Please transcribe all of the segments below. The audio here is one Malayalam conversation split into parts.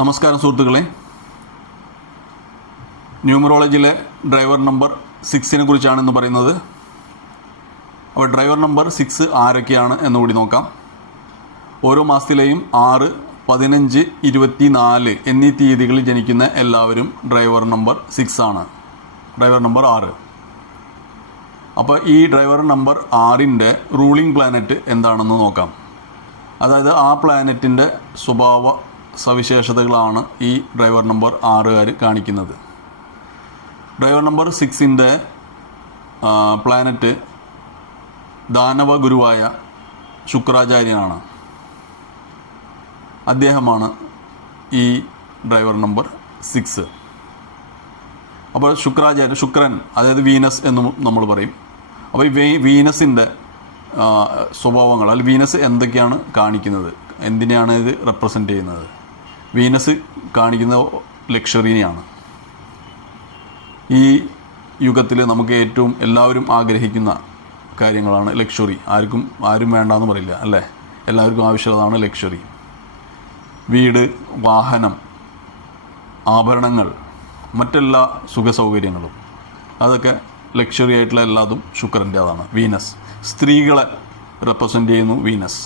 നമസ്കാരം സുഹൃത്തുക്കളെ, ന്യൂമറോളജിയിലെ ഡ്രൈവർ നമ്പർ 6 കുറിച്ചാണ് ഇന്ന് പറയുന്നത്. അപ്പോൾ ഡ്രൈവർ നമ്പർ 6 ആരൊക്കെയാണ് എന്നുകൂടി നോക്കാം. ഓരോ മാസത്തിലെയും 6, 15, 24 എന്നീ തീയതികളിൽ ജനിക്കുന്ന എല്ലാവരും ഡ്രൈവർ നമ്പർ 6 ആണ്. Driver number 6. അപ്പോൾ ഈ ഡ്രൈവർ നമ്പർ 6ൻ്റെ റൂളിംഗ് പ്ലാനറ്റ് എന്താണെന്ന് നോക്കാം. അതായത് ആ പ്ലാനറ്റിൻ്റെ സ്വഭാവ സവിശേഷതകളാണ് ഈ ഡ്രൈവർ നമ്പർ 6കാർ കാണിക്കുന്നത്. ഡ്രൈവർ നമ്പർ 6ൻ്റെ പ്ലാനറ്റ് ദാനവ ഗുരുവായ ശുക്രാചാര്യനാണ്. അദ്ദേഹമാണ് ഈ ഡ്രൈവർ നമ്പർ 6. അപ്പോൾ ശുക്രൻ അതായത് വീനസ് എന്നും നമ്മൾ പറയും. അപ്പോൾ ഈ വീനസിൻ്റെ സ്വഭാവങ്ങൾ, അല്ലെങ്കിൽ വീനസ് എന്തൊക്കെയാണ് കാണിക്കുന്നത്, എന്തിനെയാണ് ഇത് റെപ്രസെൻ്റ് ചെയ്യുന്നത്? വീനസ് കാണിക്കുന്ന ലക്ഷറിനെയാണ്. ഈ യുഗത്തിൽ നമുക്ക് ഏറ്റവും എല്ലാവരും ആഗ്രഹിക്കുന്ന കാര്യങ്ങളാണ് ലക്ഷറി. ആരും വേണ്ടാന്ന് പറയില്ല, അല്ലേ? എല്ലാവർക്കും ആവശ്യമുള്ളതാണ് ലക്ഷറി. വീട്, വാഹനം, ആഭരണങ്ങൾ, മറ്റെല്ലാ സുഖസൗകര്യങ്ങളും, അതൊക്കെ ലക്ഷറി ആയിട്ടുള്ള എല്ലാതും ശുക്രൻ്റേതാണ്. വീനസ് സ്ത്രീകളെ റെപ്രസെൻ്റ് ചെയ്യുന്നു വീനസ്.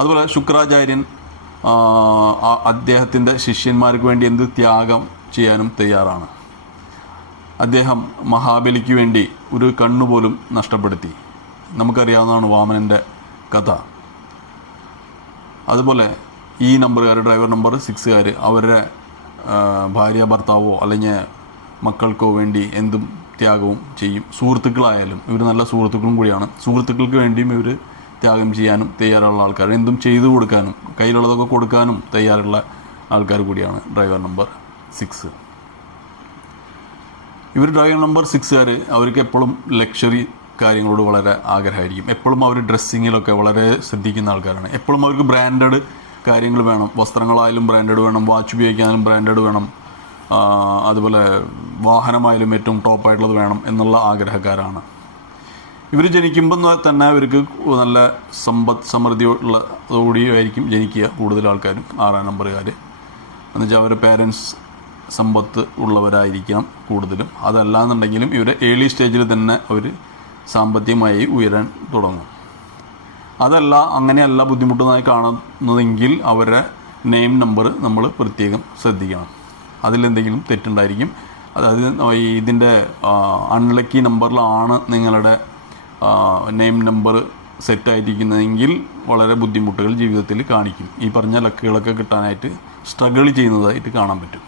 അതുപോലെ ശുക്രാചാര്യൻ അദ്ദേഹത്തിൻ്റെ ശിഷ്യന്മാർക്ക് വേണ്ടി എന്ത് ത്യാഗം ചെയ്യാനും തയ്യാറാണ്. അദ്ദേഹം മഹാബലിക്ക് വേണ്ടി ഒരു കണ്ണുപോലും നഷ്ടപ്പെടുത്തി. നമുക്കറിയാവുന്നതാണ് വാമനൻ്റെ കഥ. അതുപോലെ ഈ നമ്പറുകാർ, ഡ്രൈവർ നമ്പർ 6കാർ, അവരുടെ ഭാര്യ ഭർത്താവോ അല്ലെങ്കിൽ മക്കൾക്കോ വേണ്ടി എന്തും ത്യാഗവും ചെയ്യും. സുഹൃത്തുക്കളായാലും ഇവർ നല്ല സുഹൃത്തുക്കളും കൂടിയാണ്. സുഹൃത്തുക്കൾക്ക് വേണ്ടിയും ഇവർ ത്യാഗം ചെയ്യാനും തയ്യാറുള്ള ആൾക്കാർ, എന്തും ചെയ്തു കൊടുക്കാനും കയ്യിലുള്ളതൊക്കെ കൊടുക്കാനും തയ്യാറുള്ള ആൾക്കാർ കൂടിയാണ് ഡ്രൈവർ നമ്പർ 6. ഇവർ ഡ്രൈവർ നമ്പർ 6കാർ അവർക്ക് എപ്പോഴും ലക്ഷറി കാര്യങ്ങളോട് വളരെ ആഗ്രഹമായിരിക്കും. എപ്പോഴും അവർ ഡ്രസ്സിങ്ങിലൊക്കെ വളരെ ശ്രദ്ധിക്കുന്ന ആൾക്കാരാണ്. എപ്പോഴും അവർക്ക് ബ്രാൻഡഡ് കാര്യങ്ങൾ വേണം. വസ്ത്രങ്ങളായാലും ബ്രാൻഡഡ് വേണം, വാച്ച് ഉപയോഗിക്കാനും ബ്രാൻഡഡ് വേണം, അതുപോലെ വാഹനമായാലും ഏറ്റവും ടോപ്പായിട്ടുള്ളത് വേണം എന്നുള്ള ആഗ്രഹക്കാരാണ്. ഇവർ ജനിക്കുമ്പോൾ തന്നെ അവർക്ക് നല്ല സമൃദ്ധിയുള്ളതോടെയായിരിക്കും ജനിക്കുക കൂടുതൽ ആൾക്കാരും. 6ാം നമ്പറുകാർ എന്നുവെച്ചാൽ അവരുടെ പേരൻസ് സമ്പത്ത് ഉള്ളവരായിരിക്കാം കൂടുതലും. അതല്ലാന്നുണ്ടെങ്കിലും ഇവരെ ഏർലി സ്റ്റേജിൽ തന്നെ അവർ സാമ്പത്തികമായി ഉയരാൻ തുടങ്ങും. അങ്ങനെയല്ല ബുദ്ധിമുട്ടുന്നതായി കാണുന്നതെങ്കിൽ അവരുടെ നെയിം നമ്പർ നമ്മൾ പ്രത്യേകം ശ്രദ്ധിക്കണം. അതിലെന്തെങ്കിലും തെറ്റുണ്ടായിരിക്കും. അതായത് ഇതിൻ്റെ അൺലക്കി നമ്പറിലാണ് നിങ്ങളുടെ നെയിം നമ്പർ സെറ്റായിരിക്കുന്നതെങ്കിൽ വളരെ ബുദ്ധിമുട്ടുകൾ ജീവിതത്തിൽ കാണിക്കും. ഈ പറഞ്ഞ ലക്കുകളൊക്കെ കിട്ടാനായിട്ട് സ്ട്രഗിൾ ചെയ്യുന്നതായിട്ട് കാണാൻ പറ്റും.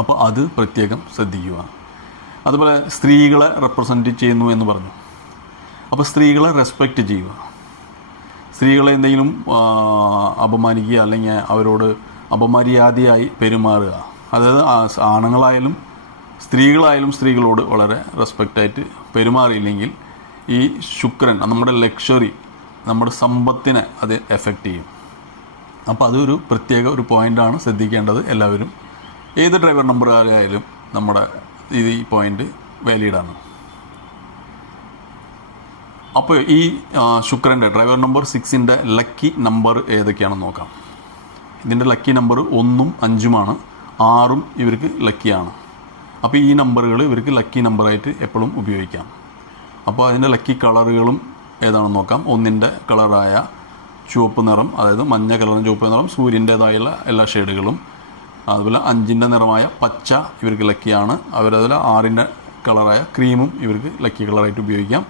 അപ്പോൾ അത് പ്രത്യേകം ശ്രദ്ധിക്കുക. അതുപോലെ സ്ത്രീകളെ റെപ്രസെൻറ്റ് ചെയ്യുന്നു എന്ന് പറഞ്ഞു. അപ്പോൾ സ്ത്രീകളെ റെസ്പെക്റ്റ് ചെയ്യുക. സ്ത്രീകളെ എന്തെങ്കിലും അപമാനിക്കുക അല്ലെങ്കിൽ അവരോട് അപമര്യാദയായി പെരുമാറുക. അതായത് ആണുങ്ങളായാലും സ്ത്രീകളായാലും സ്ത്രീകളോട് വളരെ റെസ്പെക്റ്റായിട്ട് പെരുമാറിയില്ലെങ്കിൽ ഈ ശുക്രൻ നമ്മുടെ ലക്ഷറി, നമ്മുടെ സമ്പത്തിനെ അത് എഫക്റ്റ് ചെയ്യും. അപ്പോൾ അതൊരു പ്രത്യേക ഒരു പോയിൻ്റാണ് ശ്രദ്ധിക്കേണ്ടത്. എല്ലാവരും ഏത് ഡ്രൈവർ നമ്പറുകാരായാലും നമ്മുടെ ഈ പോയിൻ്റ് വാലിഡാണ്. അപ്പോൾ ഈ ശുക്രൻ്റെ ഡ്രൈവർ നമ്പർ 6ൻ്റെ ലക്കി നമ്പർ ഏതൊക്കെയാണെന്ന് നോക്കാം. ഇതിൻ്റെ ലക്കി നമ്പർ 1ഉം 5ഉമാണ്. 6ഉം ഇവർക്ക് ലക്കിയാണ്. അപ്പോൾ ഈ നമ്പറുകൾ ഇവർക്ക് ലക്കി നമ്പറായിട്ട് എപ്പോഴും ഉപയോഗിക്കാം. അപ്പോൾ അതിൻ്റെ ലക്കി കളറുകളും ഏതാണെന്ന് നോക്കാം. 1ൻ്റെ കളറായ ചുവപ്പ് നിറം, അതായത് മഞ്ഞ കളറും ചുവപ്പ് നിറം, സൂര്യൻ്റേതായുള്ള എല്ലാ ഷെയ്ഡുകളും. അതുപോലെ 5ൻ്റെ നിറമായ പച്ച ഇവർക്ക് ലക്കിയാണ്. അതുപോലെ 6ൻ്റെ കളറായ ക്രീമും ഇവർക്ക് ലക്കി കളറായിട്ട് ഉപയോഗിക്കാം.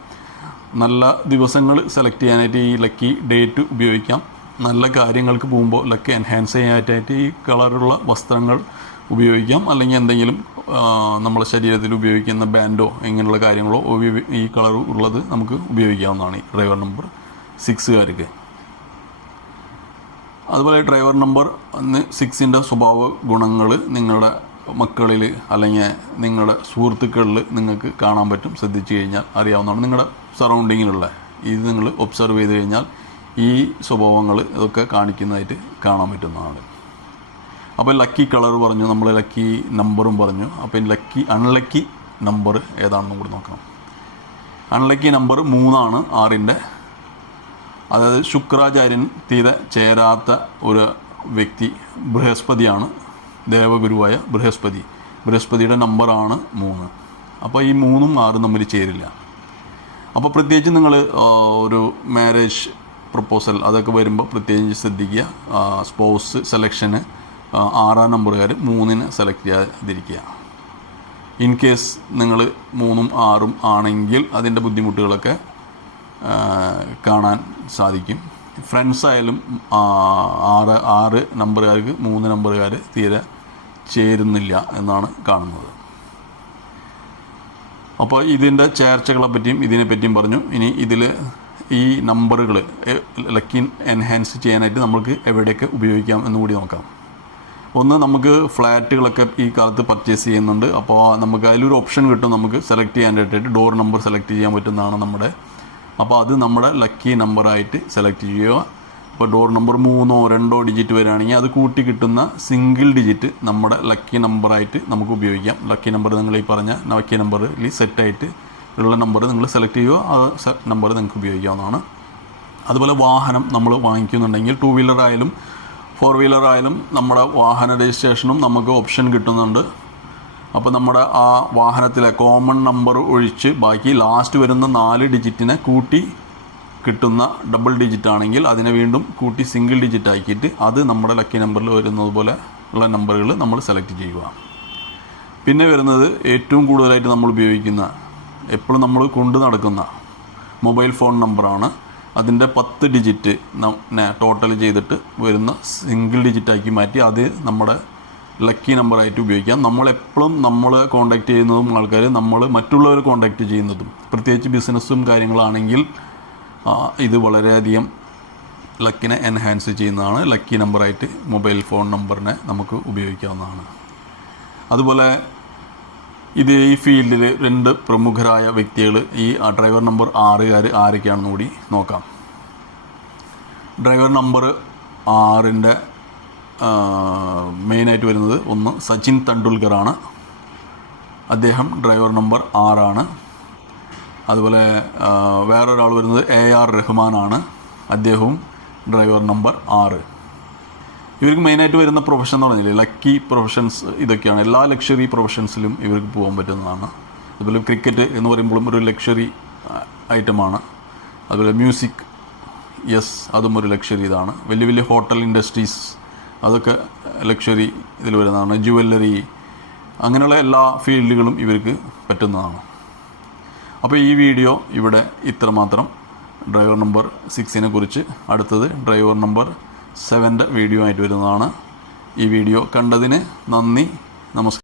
നല്ല ദിവസങ്ങൾ സെലക്ട് ചെയ്യാനായിട്ട് ഈ ലക്കി ഡേറ്റ് ഉപയോഗിക്കാം. നല്ല കാര്യങ്ങൾക്ക് പോകുമ്പോൾ ലക്കി എൻഹാൻസ് ചെയ്യാനായിട്ട് ഈ കളറുള്ള വസ്ത്രങ്ങൾ ഉപയോഗിക്കാം. അല്ലെങ്കിൽ എന്തെങ്കിലും നമ്മുടെ ശരീരത്തിൽ ഉപയോഗിക്കുന്ന ബാൻഡോ ഇങ്ങനെയുള്ള കാര്യങ്ങളോ ഈ കളർ ഉള്ളത് നമുക്ക് ഉപയോഗിക്കാവുന്നതാണ് ഈ ഡ്രൈവർ നമ്പർ 6കാർക്ക്. അതുപോലെ ഡ്രൈവർ നമ്പർ 6ൻ്റെ സ്വഭാവ ഗുണങ്ങൾ നിങ്ങളുടെ മക്കളിൽ അല്ലെങ്കിൽ നിങ്ങളുടെ സുഹൃത്തുക്കളിൽ നിങ്ങൾക്ക് കാണാൻ പറ്റും. ശ്രദ്ധിച്ചു കഴിഞ്ഞാൽ അറിയാവുന്നതാണ്. നിങ്ങളുടെ സറൗണ്ടിങ്ങിലുള്ള ഇത് നിങ്ങൾ ഒബ്സർവ് ചെയ്ത് കഴിഞ്ഞാൽ ഈ സ്വഭാവങ്ങൾ ഇതൊക്കെ കാണിക്കുന്നതായിട്ട് കാണാൻ പറ്റുന്നതാണ്. അപ്പോൾ ലക്കി കളർ പറഞ്ഞു, നമ്മൾ ലക്കി നമ്പറും പറഞ്ഞു. അപ്പോൾ അൺലക്കി നമ്പർ ഏതാണെന്നും കൂടി നോക്കണം. അൺലക്കി നമ്പർ 3ആണ് 6ൻ്റെ. അതായത് ശുക്രാചാര്യൻ തീരെ ചേരാത്ത ഒരു വ്യക്തി ബൃഹസ്പതിയാണ്, ദേവഗുരുവായ ബൃഹസ്പതിയുടെ നമ്പറാണ് 3. അപ്പോൾ ഈ 3ഉം 6ഉം തമ്മിൽ ചേരില്ല. അപ്പോൾ പ്രത്യേകിച്ച് നിങ്ങൾ ഒരു മാരേജ് പ്രപ്പോസൽ അതൊക്കെ വരുമ്പോൾ പ്രത്യേകിച്ച് ശ്രദ്ധിക്കുക. സ്പൗസ് സെലക്ഷന് 6ആം നമ്പറുകാർ 3ന് സെലക്ട് ചെയ്യാതിരിക്കുക. ഇൻ കേസ് നിങ്ങൾ 3ഉം 6ഉം ആണെങ്കിൽ അതിൻ്റെ ബുദ്ധിമുട്ടുകളൊക്കെ കാണാൻ സാധിക്കും. ഫ്രണ്ട്സ് ആയാലും 6 നമ്പറുകാർക്ക് 3 നമ്പറുകാർ തീരെ ചേരുന്നില്ല എന്നാണ് കാണുന്നത്. അപ്പോൾ ഇതിൻ്റെ ചേർച്ചകളെ പറ്റിയും ഇതിനെപ്പറ്റിയും പറഞ്ഞു. ഇനി ഇതിൽ ഈ നമ്പറുകൾ ലക്കി എൻഹാൻസ് ചെയ്യാനായിട്ട് നമുക്ക് എവിടെയൊക്കെ ഉപയോഗിക്കാം എന്നുകൂടി നോക്കാം. ഒന്ന്, നമുക്ക് ഫ്ലാറ്റുകളൊക്കെ ഈ കാലത്ത് പർച്ചേസ് ചെയ്യുന്നുണ്ട്. അപ്പോൾ നമുക്ക് അതിലൊരു ഓപ്ഷൻ കിട്ടും, നമുക്ക് സെലക്ട് ചെയ്യാനായിട്ട് ഡോർ നമ്പർ സെലക്ട് ചെയ്യാൻ പറ്റുന്നതാണ് നമ്മുടെ. അപ്പോൾ അത് നമ്മുടെ ലക്കി നമ്പറായിട്ട് സെലക്ട് ചെയ്യുക. ഇപ്പോൾ ഡോർ നമ്പർ 3ഓ 2ഓ ഡിജിറ്റ് വരികയാണെങ്കിൽ അത് കൂട്ടി കിട്ടുന്ന സിംഗിൾ ഡിജിറ്റ് നമ്മുടെ ലക്കി നമ്പറായിട്ട് നമുക്ക് ഉപയോഗിക്കാം. ലക്കി നമ്പർ നിങ്ങൾ ഈ പറഞ്ഞ ലക്കി നമ്പറിൽ സെറ്റായിട്ട് ഉള്ള നമ്പർ നിങ്ങൾ സെലക്ട് ചെയ്യുക, ആ നമ്പർ നിങ്ങൾക്ക് ഉപയോഗിക്കാവുന്നതാണ്. അതുപോലെ വാഹനം നമ്മൾ വാങ്ങിക്കുന്നുണ്ടെങ്കിൽ 2 വീലർ ആയാലും 4 വീലർ ആയാലും നമ്മുടെ വാഹന രജിസ്ട്രേഷനും നമുക്ക് ഓപ്ഷൻ കിട്ടുന്നുണ്ട്. അപ്പോൾ നമ്മുടെ ആ വാഹനത്തിലെ കോമൺ നമ്പർ ഒഴിച്ച് ബാക്കി ലാസ്റ്റ് വരുന്ന 4 ഡിജിറ്റിനെ കൂട്ടി കിട്ടുന്ന ഡബിൾ ഡിജിറ്റ് ആണെങ്കിൽ അതിനെ വീണ്ടും കൂട്ടി സിംഗിൾ ഡിജിറ്റ് ആക്കിയിട്ട് അത് നമ്മുടെ ലക്കി നമ്പറിൽ വരുന്നത് പോലെ ഉള്ള നമ്പറുകൾ നമ്മൾ സെലക്ട് ചെയ്യുക. പിന്നെ വരുന്നത് ഏറ്റവും കൂടുതലായിട്ട് നമ്മൾ ഉപയോഗിക്കുന്ന, എപ്പോഴും നമ്മൾ കൊണ്ടു നടക്കുന്ന മൊബൈൽ ഫോൺ നമ്പറാണ്. അതിൻ്റെ 10 ഡിജിറ്റ് ടോട്ടൽ ചെയ്തിട്ട് വരുന്ന സിംഗിൾ ഡിജിറ്റാക്കി മാറ്റി അത് നമ്മുടെ ലക്കി നമ്പറായിട്ട് ഉപയോഗിക്കാം. നമ്മളെപ്പോഴും നമ്മൾ കോൺടാക്റ്റ് ചെയ്യുന്നതും ആൾക്കാർ നമ്മൾ മറ്റുള്ളവർ കോൺടാക്റ്റ് ചെയ്യുന്നതും പ്രത്യേകിച്ച് ബിസിനസ്സും കാര്യങ്ങളാണെങ്കിൽ ഇത് വളരെയധികം ലക്കിനെ എൻഹാൻസ് ചെയ്യുന്നതാണ്. ലക്കി നമ്പറായിട്ട് മൊബൈൽ ഫോൺ നമ്പറിനെ നമുക്ക് ഉപയോഗിക്കാവുന്നതാണ്. അതുപോലെ ഇത് ഈ ഫീൽഡിൽ 2 പ്രമുഖരായ വ്യക്തികൾ ഈ ഡ്രൈവർ നമ്പർ 6കാർ ആരൊക്കെയാണെന്ന് കൂടി നോക്കാം. ഡ്രൈവർ നമ്പർ 6ൻ്റെ മെയിനായിട്ട് വരുന്നത് ഒന്ന് സച്ചിൻ തെണ്ടുൽക്കറാണ്. അദ്ദേഹം ഡ്രൈവർ നമ്പർ 6ആണ്. അതുപോലെ വേറൊരാൾ വരുന്നത് AR റഹ്മാനാണ്. അദ്ദേഹവും ഡ്രൈവർ നമ്പർ 6. ഇവർക്ക് മെയിനായിട്ട് വരുന്ന പ്രൊഫഷൻ എന്ന് പറഞ്ഞില്ലേ ലക്കി പ്രൊഫഷൻസ് ഇതൊക്കെയാണ്. എല്ലാ ലക്ഷറി പ്രൊഫഷൻസിലും ഇവർക്ക് പോകാൻ പറ്റുന്നതാണ്. അതുപോലെ ക്രിക്കറ്റ് എന്ന് പറയുമ്പോഴും ഒരു ലക്ഷറി ഐറ്റമാണ്. അതുപോലെ മ്യൂസിക്, അതും ഒരു ലക്ഷറി ഇതാണ്. വലിയ വലിയ ഹോട്ടൽ ഇൻഡസ്ട്രീസ് അതൊക്കെ ലക്ഷറി ഇതിൽ വരുന്നതാണ്. ജുവല്ലറി, അങ്ങനെയുള്ള എല്ലാ ഫീൽഡുകളും ഇവർക്ക് പറ്റുന്നതാണ്. അപ്പോൾ ഈ വീഡിയോ ഇവിടെ ഇത്രമാത്രം ഡ്രൈവർ നമ്പർ 6നെ കുറിച്ച്. അടുത്തത് ഡ്രൈവർ നമ്പർ 7ൻ്റെ വീഡിയോ ആയിട്ട് വരുന്നതാണ്. ഈ വീഡിയോ കണ്ടതിന് നന്ദി, നമസ്കാരം.